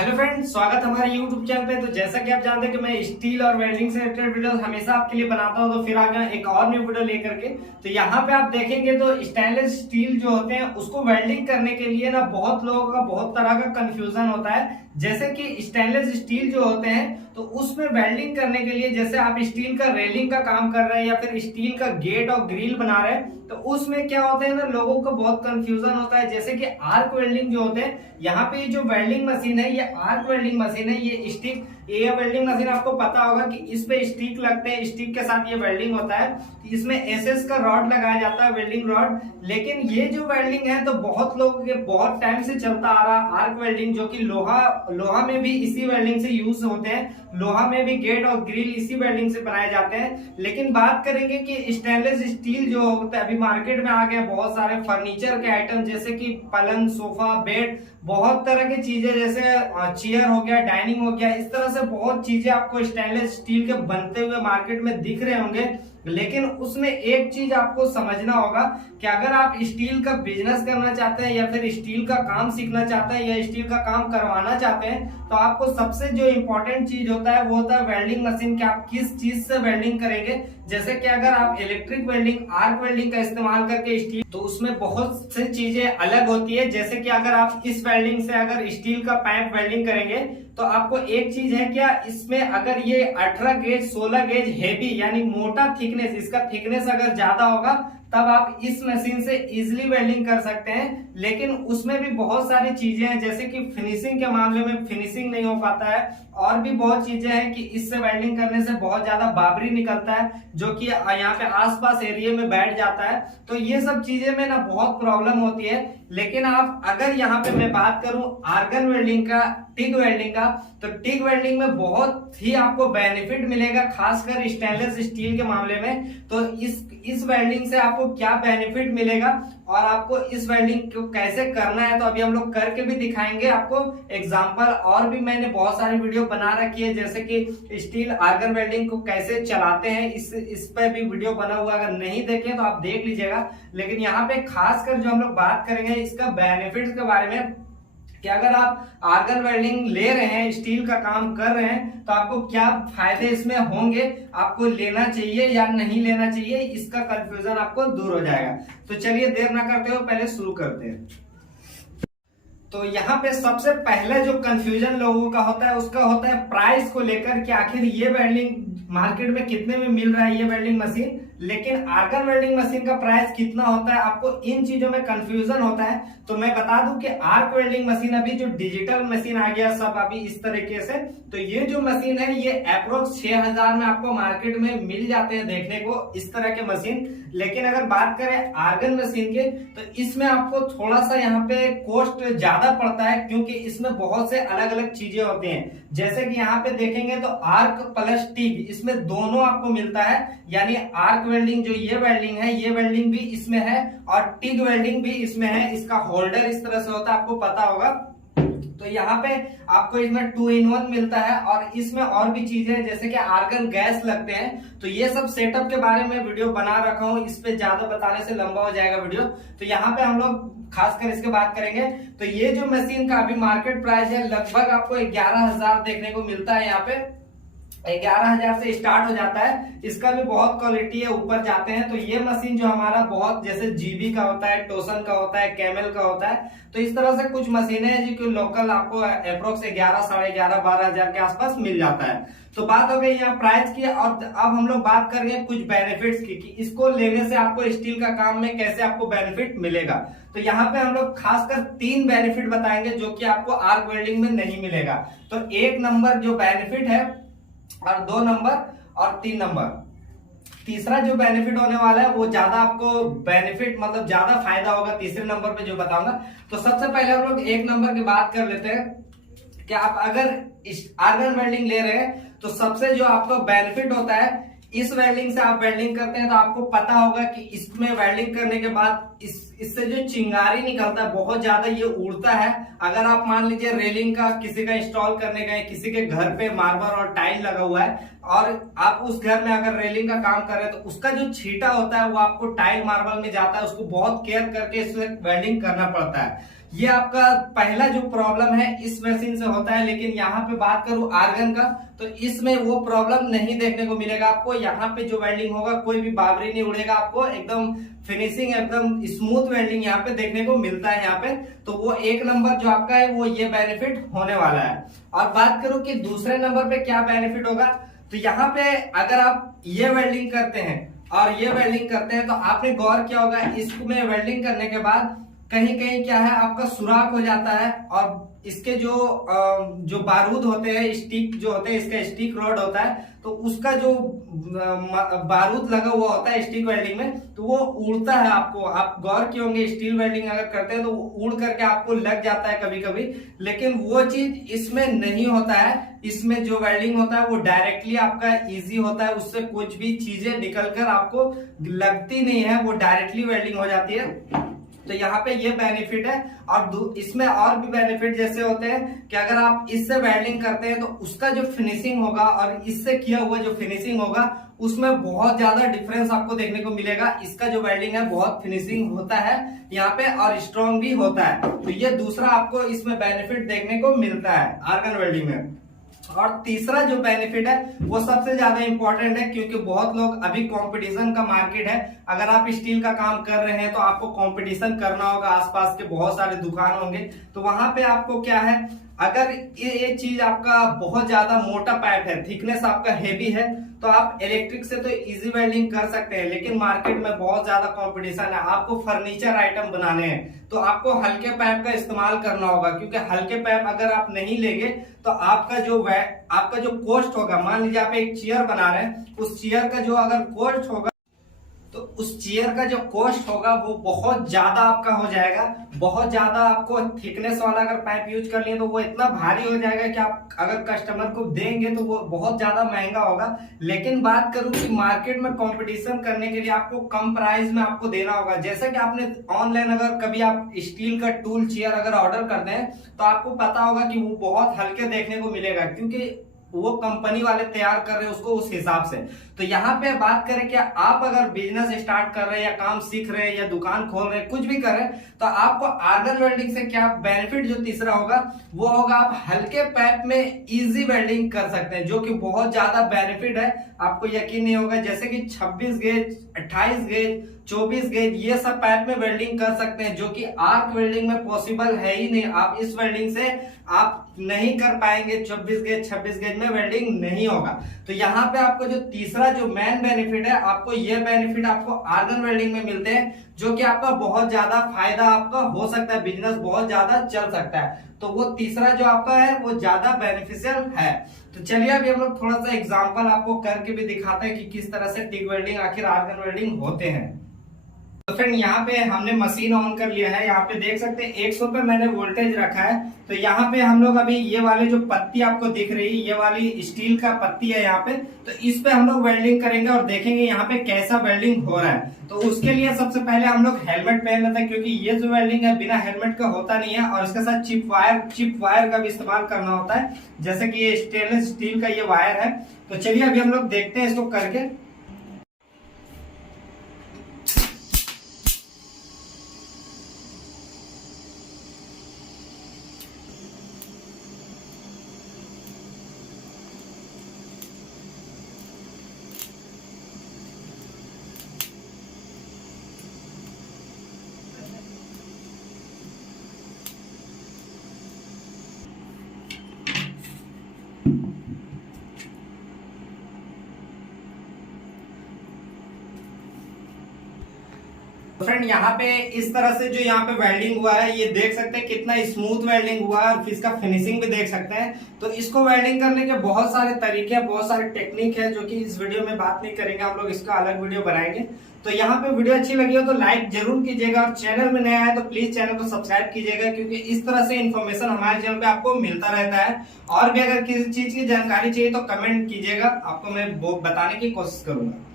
Hello friends, स्वागत है हमारे यूट्यूब चैनल पे। तो जैसा कि आप जानते हैं कि मैं स्टील और वेल्डिंग से रिलेटेड वीडियोस हमेशा आपके लिए बनाता हूं, तो फिर आ गया एक और न्यू वीडियो लेकर के। तो यहाँ पे आप देखेंगे तो स्टेनलेस स्टील जो होते हैं उसको वेल्डिंग करने के लिए ना बहुत लोगों का बहुत तरह का कंफ्यूजन होता है। जैसे कि स्टेनलेस स्टील जो होते हैं तो उसमें वेल्डिंग करने के लिए जैसे आप स्टील का रेलिंग का काम कर रहे हैं या फिर स्टील का गेट और ग्रिल बना रहे हैं, तो उसमें क्या होता है ना, लोगों को बहुत कंफ्यूजन होता है। जैसे कि आर्क वेल्डिंग जो होते हैं, यहाँ पे जो वेल्डिंग मशीन है ये आर्क वेल्डिंग मशीन है। ये स्टिक, ये वेल्डिंग मशीन आपको पता होगा कि इस पे स्टिक लगते हैं, स्टिक के साथ ये वेल्डिंग होता है। इसमें एसएस का रॉड लगाया जाता है, वेल्डिंग रॉड। लेकिन ये जो वेल्डिंग है तो बहुत लोगों के बहुत टाइम से चलता आ रहा आर्क वेल्डिंग, जो कि लोहा में भी इसी वेल्डिंग से यूज होते हैं। लोहा में भी गेट और ग्रिल इसी वेल्डिंग से बनाए जाते हैं। लेकिन बात करेंगे कि स्टेनलेस स्टील जो होता है, अभी मार्केट में आ गया बहुत सारे फर्नीचर के आइटम, जैसे कि पलंग, सोफा, बेड, बहुत तरह की चीजें, जैसे चेयर हो गया, डाइनिंग हो गया, इस तरह से बहुत चीजें आपको स्टेनलेस स्टील के बनते हुए मार्केट में दिख रहे होंगे। लेकिन उसमें एक चीज आपको समझना होगा कि अगर आप स्टील का बिजनेस करना चाहते हैं या फिर स्टील का काम सीखना चाहते हैं या स्टील का काम करवाना चाहते हैं, तो आपको सबसे जो इम्पोर्टेंट चीज होता है वो होता है वेल्डिंग मशीन, कि आप किस चीज से वेल्डिंग करेंगे। जैसे कि अगर आप इलेक्ट्रिक वेल्डिंग, आर्क वेल्डिंग का इस्तेमाल करके स्टील, तो उसमें बहुत सी चीजें अलग होती है। जैसे कि अगर आप इस वेल्डिंग से अगर स्टील का पाइप वेल्डिंग करेंगे तो आपको एक चीज है क्या, इसमें अगर ये 18 गेज 16 गेज हेवी यानी मोटा थिकनेस, इसका थिकनेस अगर ज्यादा होगा तब आप इस मशीन से इजीली वेल्डिंग कर सकते हैं। लेकिन उसमें भी बहुत सारी चीजें हैं, जैसे कि फिनिशिंग के मामले में फिनिशिंग नहीं हो पाता है, और भी बहुत चीजें हैं कि इससे वेल्डिंग करने से बहुत ज्यादा बाबरी निकलता है जो कि यहाँ पे आसपास एरिया में बैठ जाता है। तो ये सब चीजें में ना बहुत प्रॉब्लम होती है। लेकिन आप अगर यहाँ पे मैं बात करूं आर्गन वेल्डिंग का, टिग वेल्डिंग का, तो टिग वेल्डिंग में बहुत ही आपको बेनिफिट मिलेगा, खासकर स्टेनलेस स्टील के मामले में। तो इस वेल्डिंग से आपको क्या बेनिफिट मिलेगा और आपको इस वेल्डिंग को कैसे करना है, तो अभी हम लोग करके भी दिखाएंगे आपको एग्जांपल। और भी मैंने बहुत सारी वीडियो बना रखी है, जैसे कि स्टील आर्गन वेल्डिंग को कैसे चलाते हैं, इस पे भी वीडियो बना हुआ, अगर नहीं देखे तो आप देख लीजिएगा। लेकिन यहाँ पे खासकर जो हम लोग बात करेंगे इसका बेनिफिट्स के बारे में, कि अगर आप आर्गन वेल्डिंग ले रहे हैं, स्टील का काम कर रहे हैं, तो आपको क्या फायदे इसमें होंगे, आपको लेना चाहिए या नहीं लेना चाहिए, इसका कंफ्यूजन आपको दूर हो जाएगा। तो चलिए देर ना करते हुए पहले शुरू करते हैं। तो यहाँ पे सबसे पहले जो कंफ्यूजन लोगों का होता है उसका होता है प्राइस को लेकर, कि आखिर ये वेल्डिंग मार्केट में कितने में मिल रहा है ये वेल्डिंग मशीन, लेकिन आर्गन वेल्डिंग मशीन का प्राइस कितना होता है, आपको इन चीजों में कंफ्यूजन होता है। तो मैं बता दूं कि आर्क वेल्डिंग मशीन अभी जो डिजिटल मशीन आ गया सब अभी इस तरीके से, तो ये जो मशीन है ये अप्रोक्स 6000 में आपको मार्केट में मिल जाते हैं देखने को इस तरह के मशीन। लेकिन अगर बात करें आर्गन मशीन के, तो इसमें आपको थोड़ा सा यहाँ पे कॉस्ट ज्यादा पड़ता है, क्योंकि इसमें बहुत से अलग अलग चीजें होती हैं। जैसे कि यहाँ पे देखेंगे तो आर्क प्लस टिग, इसमें दोनों आपको मिलता है। यानी आर्क वेल्डिंग जो ये वेल्डिंग है, ये वेल्डिंग भी इसमें है और टिग वेल्डिंग भी इसमें है। इसका होल्डर इस तरह से होता है, आपको पता होगा। तो यहाँ पे आपको इसमें 2 in 1 मिलता है, और इसमें और भी चीजें जैसे कि आर्गन गैस लगते हैं। तो ये सब सेटअप के बारे में वीडियो बना रखा हूँ, इस पे ज्यादा बताने से लंबा हो जाएगा वीडियो। तो यहाँ पे हम लोग खासकर इसके बात करेंगे। तो ये जो मशीन का अभी मार्केट प्राइस है लगभग आपको 11000 देखने को मिलता है। यहाँ पे 11000 से स्टार्ट हो जाता है। इसका भी बहुत क्वालिटी है, ऊपर जाते हैं। तो ये मशीन जो हमारा बहुत जैसे जीबी का होता है, टोसन का होता है, कैमल का होता है, तो इस तरह से कुछ मशीनें हैं जो लोकल आपको अप्रोक्स 11, 11,500, 12,000 के आसपास मिल जाता है। तो बात हो गई यहाँ प्राइस की, और अब हम लोग बात करेंगे कुछ बेनिफिट्स की, कि इसको लेने से आपको स्टील का काम में कैसे आपको बेनिफिट मिलेगा। तो यहाँ पे हम लोग खासकर 3 बेनिफिट बताएंगे जो कि आपको आर्क वेल्डिंग में नहीं मिलेगा। तो 1 नंबर जो बेनिफिट है, और 2 नंबर और 3 नंबर। तीसरा जो बेनिफिट होने वाला है वो ज्यादा आपको बेनिफिट मतलब ज्यादा फायदा होगा तीसरे नंबर पे जो बताऊंगा। तो सबसे पहले हम लोग 1 नंबर की बात कर लेते हैं, कि आप अगर आर्गन वेल्डिंग ले रहे हैं तो सबसे जो आपको बेनिफिट होता है, इस वेल्डिंग से आप वेल्डिंग करते हैं तो आपको पता होगा कि इसमें वेल्डिंग करने के बाद इससे जो चिंगारी निकलता है बहुत ज्यादा ये उड़ता है। अगर आप मान लीजिए रेलिंग का किसी का इंस्टॉल करने गए, किसी के घर पे मार्बल और टाइल लगा हुआ है, और आप उस घर में अगर रेलिंग का काम कर रहे हैं, तो उसका जो छींटा होता है वो आपको टाइल मार्बल में जाता है, उसको बहुत केयर करके इससे वेल्डिंग करना पड़ता है। ये आपका पहला जो प्रॉब्लम है इस मशीन से होता है। लेकिन यहाँ पे बात करूं आर्गन का, तो इसमें वो प्रॉब्लम नहीं देखने को मिलेगा आपको। यहाँ पे जो वेल्डिंग होगा कोई भी बाबरी नहीं उड़ेगा, आपको एकदम फिनिशिंग एकदम स्मूथ वेल्डिंग यहाँ पे देखने को मिलता है यहाँ पे। तो वो एक नंबर जो आपका है वो ये बेनिफिट होने वाला है। और बात करूं कि दूसरे नंबर पे क्या बेनिफिट होगा, तो यहाँ पे अगर आप ये वेल्डिंग करते हैं और ये वेल्डिंग करते हैं तो आपने गौर किया होगा इसमें वेल्डिंग करने के बाद कहीं कहीं क्या है आपका सुराख हो जाता है, और इसके जो बारूद होते हैं, स्टिक जो होते हैं, इसका स्टिक रॉड होता है, तो उसका जो बारूद लगा हुआ होता है स्टिक वेल्डिंग में, तो वो उड़ता है। आपको आप गौर किए होंगे स्टील वेल्डिंग अगर करते हैं तो उड़ करके आपको लग जाता है कभी कभी, लेकिन वो चीज इसमें नहीं होता है। इसमें जो वेल्डिंग होता है वो डायरेक्टली आपका इजी होता है, उससे कुछ भी चीजें निकलकर आपको लगती नहीं है, वो डायरेक्टली वेल्डिंग हो जाती है। तो यहाँ पे ये बेनिफिट है। और इसमें और भी बेनिफिट जैसे होते हैं कि अगर आप इससे वेल्डिंग करते हैं तो उसका जो फिनिशिंग होगा और इससे किया हुआ जो फिनिशिंग होगा उसमें बहुत ज्यादा डिफरेंस आपको देखने को मिलेगा। इसका जो वेल्डिंग है बहुत फिनिशिंग होता है यहाँ पे और स्ट्रॉन्ग भी होता है। तो ये दूसरा आपको इसमें बेनिफिट देखने को मिलता है आर्गन वेल्डिंग में। और तीसरा जो बेनिफिट है वो सबसे ज्यादा इंपॉर्टेंट है, क्योंकि बहुत लोग अभी कंपटीशन का मार्केट है। अगर आप स्टील का काम कर रहे हैं तो आपको कंपटीशन करना होगा, आसपास के बहुत सारे दुकान होंगे, तो वहां पे आपको क्या है, अगर ये चीज आपका बहुत ज्यादा मोटा पाइप है, थिकनेस आपका हेवी है, तो आप इलेक्ट्रिक से तो इजी वेल्डिंग कर सकते हैं। लेकिन मार्केट में बहुत ज्यादा कंपटीशन है, आपको फर्नीचर आइटम बनाने हैं तो आपको हल्के पाइप का इस्तेमाल करना होगा, क्योंकि हल्के पाइप अगर आप नहीं लेंगे तो आपका जो कॉस्ट होगा, मान लीजिए आप एक चेयर बना रहे हैं, उस चेयर का जो अगर कॉस्ट होगा तो उस चेयर का जो कॉस्ट होगा वो बहुत ज्यादा आपका हो जाएगा। बहुत ज्यादा आपको थिकनेस वाला अगर पाइप यूज कर लिए तो वो इतना भारी हो जाएगा कि आप अगर कस्टमर को देंगे तो वो बहुत ज्यादा महंगा होगा। लेकिन बात करूं कि मार्केट में कंपटीशन करने के लिए आपको कम प्राइस में आपको देना होगा। जैसे कि आपने ऑनलाइन अगर कभी आप स्टील का टूल चेयर अगर ऑर्डर करते हैं तो आपको पता होगा कि वो बहुत हल्के देखने को मिलेगा, क्योंकि वो कंपनी वाले तैयार कर रहे हैं उसको उस हिसाब से। तो यहाँ पे बात करें कि आप अगर बिजनेस स्टार्ट कर रहे हैं या काम सीख रहे हैं या दुकान खोल रहे हैं, कुछ भी कर रहे हैं, तो आपको आर्गन वेल्डिंग से क्या बेनिफिट जो तीसरा होगा वो होगा आप हल्के पाइप में इजी वेल्डिंग कर सकते हैं, जो कि बहुत ज्यादा बेनिफिट है। आपको यकीन नहीं होगा, जैसे कि 26 गेज, 28 गेज, 24 गेज, ये सब पाइप में वेल्डिंग कर सकते हैं, जो कि आर्क वेल्डिंग में पॉसिबल है ही नहीं। आप इस वेल्डिंग से आप नहीं कर पाएंगे, 24 गेज 26 गेज में वेल्डिंग नहीं होगा। तो यहाँ पे आपको जो तीसरा जो मेन बेनिफिट है, आपको ये बेनिफिट आपको आर्गन वेल्डिंग में मिलते हैं, जो कि आपका बहुत ज्यादा फायदा आपका हो सकता है, बिजनेस बहुत ज्यादा चल सकता है। तो वो तीसरा जो आपका है वो ज्यादा बेनिफिशियल है। तो चलिए अभी हम लोग थोड़ा सा एग्जांपल आपको करके भी दिखाते हैं कि किस तरह से टिक वेल्डिंग आखिर आर्गन वेल्डिंग होते हैं। तो फ्रेंड यहाँ पे हमने मशीन ऑन कर लिया है, यहाँ पे देख सकते हैं 100 पे मैंने वोल्टेज रखा है। तो यहाँ पे हम लोग अभी ये वाले जो पत्ती आपको दिख रही है, ये वाली स्टील का पत्ती है यहाँ पे, तो इस पे हम लोग वेल्डिंग करेंगे और देखेंगे यहाँ पे कैसा वेल्डिंग हो रहा है। तो उसके लिए सबसे पहले हम लोग हेलमेट पहन लेते हैं, क्योंकि ये जो वेल्डिंग है बिना हेलमेट का होता नहीं है, और इसके साथ चिप वायर का भी इस्तेमाल करना होता है, जैसे कि ये स्टेनलेस स्टील का ये वायर है। तो चलिए अभी हम लोग देखते हैं इसको करके। फ्रेंड यहाँ पे इस तरह से जो यहाँ पे वेल्डिंग हुआ है, ये देख सकते हैं कितना स्मूथ वेल्डिंग हुआ है, और फिर इसका फिनिशिंग भी देख सकते हैं। तो इसको वेल्डिंग करने के बहुत सारे तरीके हैं, बहुत सारे टेक्निक है, जो कि इस वीडियो में बात नहीं करेंगे, हम लोग इसका अलग वीडियो बनाएंगे। तो यहाँ पे वीडियो अच्छी लगी हो तो लाइक जरूर कीजिएगा, और चैनल में नया है तो प्लीज चैनल को सब्सक्राइब कीजिएगा, क्योंकि इस तरह से इन्फॉर्मेशन हमारे चैनल पे आपको मिलता रहता है। और भी अगर किसी चीज की जानकारी चाहिए तो कमेंट कीजिएगा, आपको मैं बताने की कोशिश करूंगा।